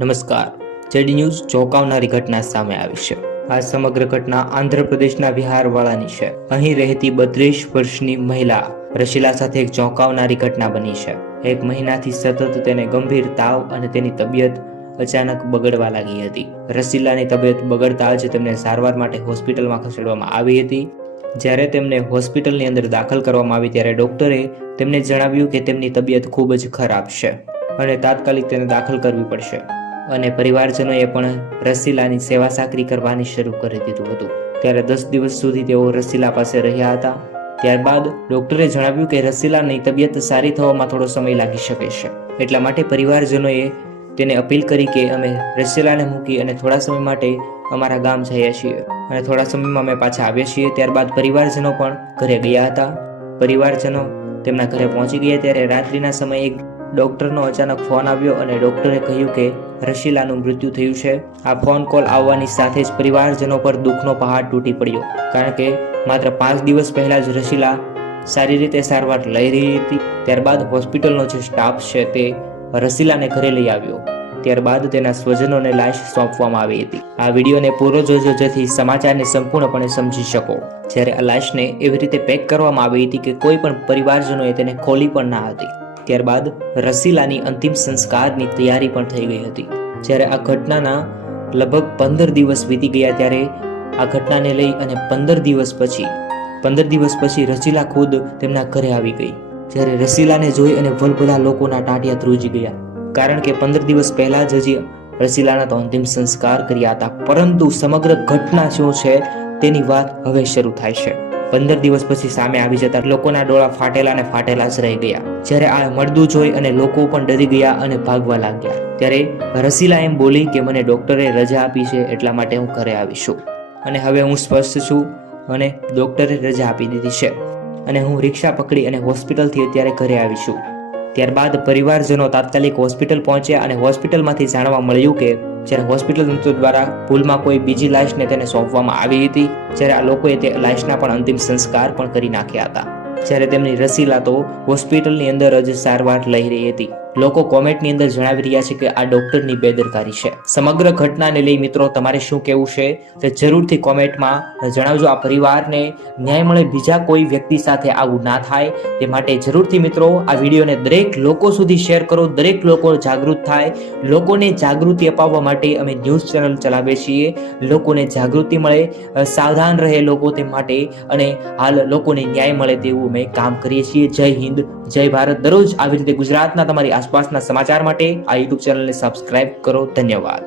નમસ્કાર. JD news ચોંકાવનારી ઘટના સામે આવી છે. આ સમગ્ર ઘટના આંધ્રપ્રદેશના વિહારવાળાની છે. અહીં રહેતી 32 વર્ષની મહિલા રશીલા સાથે એક ચોંકાવનારી ઘટના બની છે. એક મહિનાથી સતત તેને ગંભીર તાવ અને તેની તબિયત અચાનક બગડવા લાગી હતી. રશીલાની તબિયત બગડતા જ તેમને સારવાર માટે હોસ્પિટલમાં ખસેડવામાં આવી હતી. જ્યારે તેમને હોસ્પિટલની અંદર દાખલ કરવામાં આવી ત્યારે ડોક્ટરે તેમને જણાવ્યું કે તેમની તબિયત ખૂબ જ ખરાબ છે અને તાત્કાલિક તેને દાખલ કરવી પડશે. અને પરિવારજનોએ પણ રસીલાની સેવા સાકરી કરવાની શરૂ કરી દીધું હતું. ત્યારે 10 દિવસ સુધી તેઓ રસીલા પાસે રહ્યા હતા. ત્યારબાદ ડોક્ટરે જણાવ્યું કે રસીલાની તબિયત સારી થવામાં થોડો સમય લાગી શકે છે. એટલા માટે પરિવારજનોએ તેને અપીલ કરી કે અમે રસીલાને મૂકી અને થોડા સમય માટે અમારા ગામ જઈએ છીએ અને થોડા સમયમાં અમે પાછા આવ્યા છીએ. ત્યારબાદ પરિવારજનો પણ ઘરે ગયા હતા. પરિવારજનો તેમના ઘરે પહોંચી ગયા ત્યારે રાત્રિના સમયે એક ડોક્ટરનો અચાનક ફોન આવ્યો અને ડોક્ટરે કહ્યું કે રશીલાનું મૃત્યુ થયું છે. આ ફોન કોલ આવવાની સાથે જ પરિવારજનો પર દુઃખનો પહાડ તૂટી પડ્યો, કારણ કે માત્ર 5 દિવસ પહેલા જ રશીલા સારી રીતે સારવાર લઈ રહી હતી. ત્યારબાદ હોસ્પિટલનો જે સ્ટાફ છે તે રશીલાને ઘરે લઈ આવ્યો. ત્યારબાદ તેના સ્વજનોને લાશ સોંપવામાં આવી હતી. આ વિડીયોને પૂરો જોજો જેથી સમાચારને સંપૂર્ણપણે સમજી શકો. જ્યારે આ લાશને એવી રીતે પેક કરવામાં આવી હતી કે કોઈ પણ પરિવારજનોએ તેને ખોલી પણ ના હતી. ત્યારબાદ રસીલાની અંતિમ સંસ્કારની તૈયારી પણ થઈ ગઈ હતી. જ્યારે આ ઘટનાના લગભગ 15 દિવસ વીતી ગયા ત્યારે આ ઘટનાને લઈ અને 15 દિવસ પછી રસીલા ખુદ તેમના ઘરે આવી ગઈ. જ્યારે રસીલાને જોઈ અને વલભલા લોકોના ટાટિયા ધ્રુજી ગયા, કારણ કે 15 દિવસ પહેલા જ હજી રસીલાના તો અંતિમ સંસ્કાર કર્યા હતા, પરંતુ સમગ્ર ઘટના શું છે તેની વાત હવે શરૂ થાય છે. 15 દિવસ પછી સામે આવી જતા લોકોના ડોળા ફાટેલા જ રહી ગયા. જ્યારે આ મળદું જોઈ અને લોકો પણ ડરી ગયા અને ભાગવા લાગ્યા. ત્યારે રસીલા એમ બોલી કે મને ડોક્ટરે રજા આપી છે, એટલા માટે હું ઘરે આવીશું અને હવે હું સ્વસ્થ છું અને ડોક્ટરે રજા આપી દીધી છે અને હું રિક્ષા પકડી અને હોસ્પિટલથી અત્યારે ઘરે આવીશું. ત્યારબાદ પરિવારજનો તાત્કાલિક હોસ્પિટલ પહોંચ્યા અને હોસ્પિટલમાંથી જાણવા મળ્યું કે જ્યારે હોસ્પિટલ તંત્ર દ્વારા ભૂલમાં કોઈ બીજી લાશને તેને સોંપવામાં આવી હતી. જ્યારે આ લોકોએ તે લાશના પણ અંતિમ સંસ્કાર પણ કરી નાખ્યા હતા. જ્યારે તેમની રસીલા તો હોસ્પિટલની અંદર જ સારવાર લઈ રહી હતી. લોકો કોમેન્ટની અંદર જણાવી રહ્યા છે કે આ ડોક્ટરની બેદરકારી છે. સમગ્ર ઘટનાને લઈ મિત્રો તમારે શું કહેવું છે તે જરૂરથી કોમેન્ટમાં જણાવજો. આ પરિવારને ન્યાય મળે, બીજા કોઈ વ્યક્તિ સાથે આવું ના થાય તે માટે જરૂરથી મિત્રો આ વિડીયોને દરેક લોકો સુધી શેર કરો. દરેક લોકો જાગૃત થાય. લોકોને જાગૃતિ અપાવવા માટે અમે ન્યૂઝ ચેનલ ચલાવીએ છીએ. લોકોને જાગૃતિ મળે, સાવધાન રહે લોકો તે માટે, અને હાલ લોકોને ન્યાય મળે તેવું અમે કામ કરીએ છીએ. જય હિન્દ, જય ભારત. દરરોજ આવી રીતે ગુજરાતના તમારી આસપાસના સમાચાર માટે આ યુટ્યુબ ચેનલને સબસ્ક્રાઇબ કરો. ધન્યવાદ.